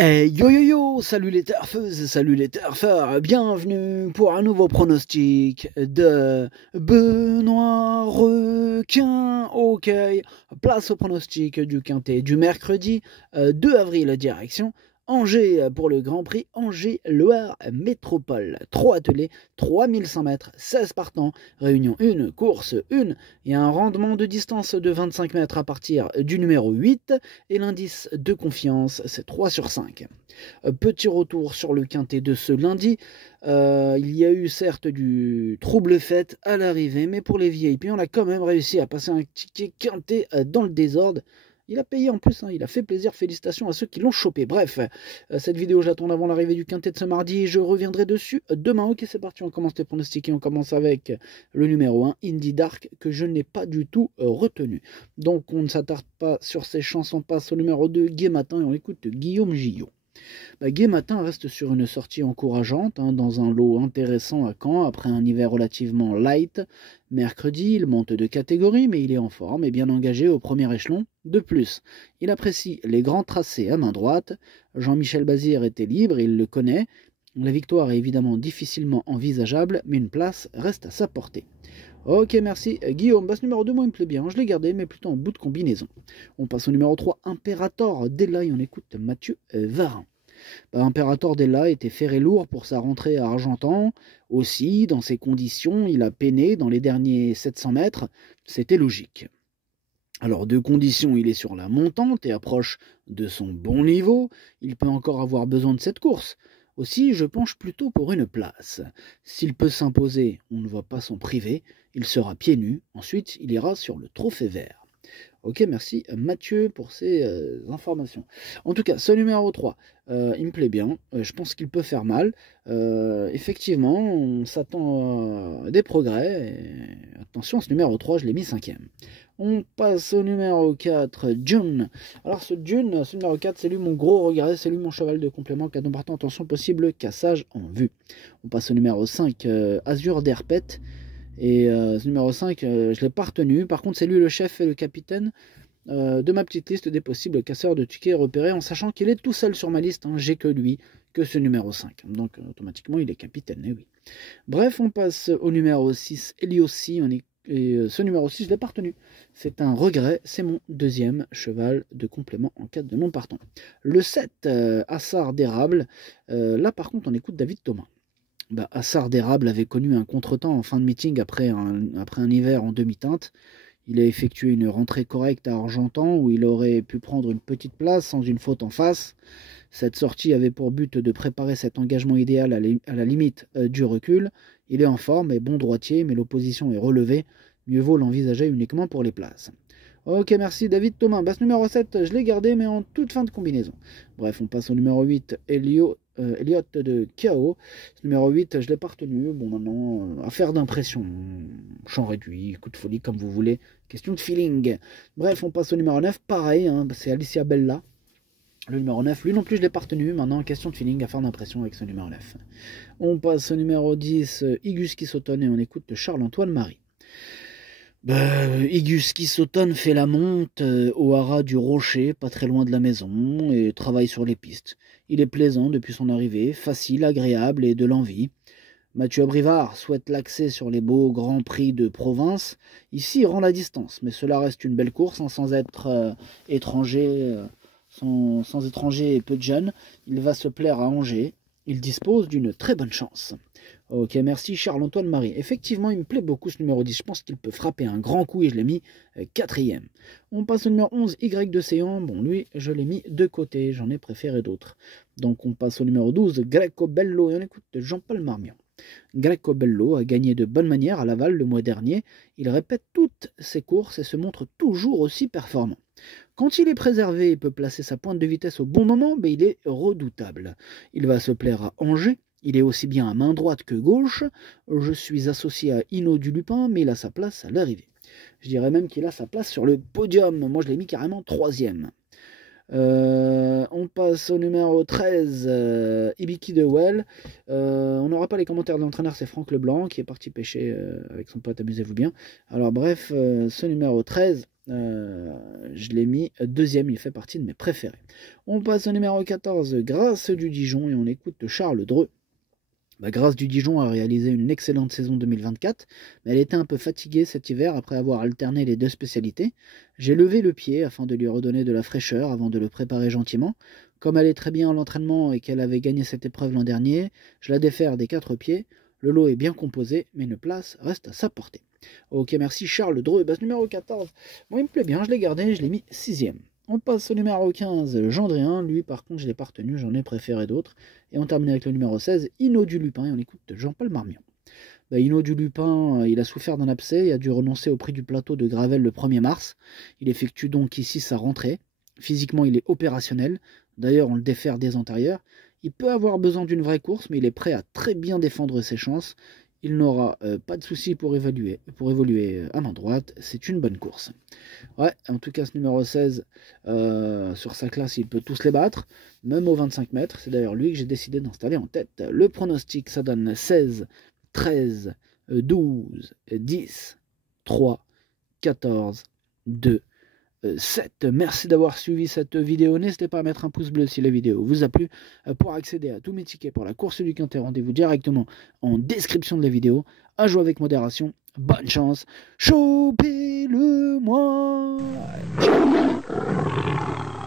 Hey yo yo yo, salut les turfeuses, salut les turfeurs, bienvenue pour un nouveau pronostic de Benoît Requin. Ok, place au pronostic du quintet du mercredi 2 avril, direction Angers pour le Grand Prix Angers-Loire Métropole. 3 attelés, 3100 mètres, 16 partants, réunion 1, course 1 et un rendement de distance de 25 mètres à partir du numéro 8 et l'indice de confiance c'est 3 sur 5. Petit retour sur le quintet de ce lundi. Il y a eu certes du trouble fait à l'arrivée, mais pour les VIP, on a quand même réussi à passer un ticket quintet dans le désordre. Il a payé en plus, il a fait plaisir, félicitations à ceux qui l'ont chopé. Bref, cette vidéo j'attends avant l'arrivée du quintet de ce mardi, je reviendrai dessus demain. Ok, c'est parti, on commence les pronostics et on commence avec le numéro 1, Indie Dark, que je n'ai pas du tout retenu. Donc on ne s'attarde pas sur ces chansons, on passe au numéro 2, Gai Matin, et on écoute Guillaume Gillot. Gai Matin reste sur une sortie encourageante, dans un lot intéressant à Caen, après un hiver relativement light. Mercredi, il monte de catégorie, mais il est en forme et bien engagé au premier échelon. De plus, il apprécie les grands tracés à main droite. Jean-Michel Bazir était libre, il le connaît. La victoire est évidemment difficilement envisageable, mais une place reste à sa portée. Ok, merci. Guillaume, ce numéro 2, moi, il me plaît bien. Je l'ai gardé, mais plutôt en bout de combinaison. On passe au numéro 3, Imperator Della, et on écoute Mathieu Varin. Imperator Della était ferré lourd pour sa rentrée à Argentan. Aussi, dans ces conditions, il a peiné dans les derniers 700 mètres. C'était logique. Alors, de conditions, il est sur la montante et approche de son bon niveau. Il peut encore avoir besoin de cette course. Aussi, je penche plutôt pour une place. S'il peut s'imposer, on ne va pas s'en priver. Il sera pieds nus. Ensuite, il ira sur le trophée vert. Ok, merci Mathieu pour ces informations. En tout cas, ce numéro 3, il me plaît bien. Je pense qu'il peut faire mal. Effectivement, on s'attend à des progrès. Et attention, ce numéro 3, je l'ai mis 5e. On passe au numéro 4, June. Alors ce June, ce numéro 4, c'est lui mon gros regret, c'est lui mon cheval de complément, cadeau partant, attention, possible cassage en vue. On passe au numéro 5, Azur d'Herpet. Et ce numéro 5, je ne l'ai pas retenu. Par contre, c'est lui le chef et le capitaine de ma petite liste des possibles casseurs de tickets repérés, en sachant qu'il est tout seul sur ma liste. J'ai que lui, que ce numéro 5. Donc, automatiquement, il est capitaine, oui. Bref, on passe au numéro 6, Eliossi. Et ce numéro 6, je ne l'ai pas retenu. C'est un regret, c'est mon deuxième cheval de complément en cas de non partant. Le 7, Assar d'érable. Là, par contre, on écoute David Thomas. Assar d'érable avait connu un contretemps en fin de meeting après un hiver en demi-teinte. Il a effectué une rentrée correcte à Argentan où il aurait pu prendre une petite place sans une faute en face. Cette sortie avait pour but de préparer cet engagement idéal à la limite du recul. Il est en forme et bon droitier, mais l'opposition est relevée. Mieux vaut l'envisager uniquement pour les places. Ok, merci David Thomas. Ce numéro 7, je l'ai gardé, mais en toute fin de combinaison. Bref, on passe au numéro 8, Elliot de K.O. Ce numéro 8, je ne l'ai pas retenu. Bon, maintenant, affaire d'impression. Champ réduit, coup de folie, comme vous voulez. Question de feeling. Bref, on passe au numéro 9. Pareil, c'est Alicia Bella. Le numéro 9, lui non plus, je ne l'ai pas retenu. Maintenant, question de feeling, affaire d'impression avec ce numéro 9. On passe au numéro 10, Igus qui s'automne, et on écoute Charles-Antoine Marie. Igus qui s'automne fait la monte au haras du Rocher, pas très loin de la maison, et travaille sur les pistes. Il est plaisant depuis son arrivée, facile, agréable et de l'envie. Mathieu Abrivard souhaite l'accès sur les beaux grands prix de province. Ici, il rend la distance, mais cela reste une belle course, sans être étranger, sans étranger et peu de jeunes. Il va se plaire à Angers. Il dispose d'une très bonne chance. Ok, merci Charles-Antoine Marie. Effectivement, il me plaît beaucoup ce numéro 10. Je pense qu'il peut frapper un grand coup et je l'ai mis 4e. On passe au numéro 11, Y de Séan. Bon, lui, je l'ai mis de côté. J'en ai préféré d'autres. Donc, on passe au numéro 12, Greco Bello. Et on écoute Jean-Paul Marmion. Greco Bello a gagné de bonne manière à Laval le mois dernier. Il répète toutes ses courses et se montre toujours aussi performant. Quand il est préservé et peut placer sa pointe de vitesse au bon moment, il est redoutable. Il va se plaire à Angers. Il est aussi bien à main droite que gauche. Je suis associé à Hino du Lupin, mais il a sa place à l'arrivée. Je dirais même qu'il a sa place sur le podium. Moi, je l'ai mis carrément 3e. On passe au numéro 13, Ibiki de Well. On n'aura pas les commentaires de l'entraîneur, c'est Franck Leblanc qui est parti pêcher avec son pote, amusez-vous bien. Alors bref, ce numéro 13, Je l'ai mis deuxième, il fait partie de mes préférés. On passe au numéro 14, Grâce du Dijon, et on écoute Charles Dreux. Grâce du Dijon a réalisé une excellente saison 2024, mais elle était un peu fatiguée cet hiver après avoir alterné les deux spécialités. J'ai levé le pied afin de lui redonner de la fraîcheur avant de le préparer gentiment. Comme elle est très bien à l'entraînement et qu'elle avait gagné cette épreuve l'an dernier, je la défère des 4 pieds. Le lot est bien composé, mais une place reste à sa portée. Ok, merci Charles Dreux. Ce numéro 14, moi il me plaît bien, je l'ai gardé, je l'ai mis 6ème. On passe au numéro 15, Gendréen. Lui, par contre, je ne l'ai pas retenu, j'en ai préféré d'autres. Et on termine avec le numéro 16, Hinault du Lupin. Et on écoute Jean-Paul Marmion. Hinault du Lupin, il a souffert d'un abcès et a dû renoncer au prix du plateau de Gravel le 1er mars. Il effectue donc ici sa rentrée. Physiquement, il est opérationnel. D'ailleurs, on le défère des antérieurs. Il peut avoir besoin d'une vraie course, mais il est prêt à très bien défendre ses chances. Il n'aura pas de souci pour évoluer à main droite. C'est une bonne course. Ouais, en tout cas, ce numéro 16, sur sa classe, il peut tous les battre, même aux 25 mètres. C'est d'ailleurs lui que j'ai décidé d'installer en tête. Le pronostic, ça donne 16, 13, 12, 10, 3, 14, 2, 7. Merci d'avoir suivi cette vidéo. N'hésitez pas à mettre un pouce bleu si la vidéo vous a plu. Pour accéder à tous mes tickets pour la course du Quintet, rendez-vous directement en description de la vidéo. À jouer avec modération. Bonne chance. Chopez-le-moi. Ciao.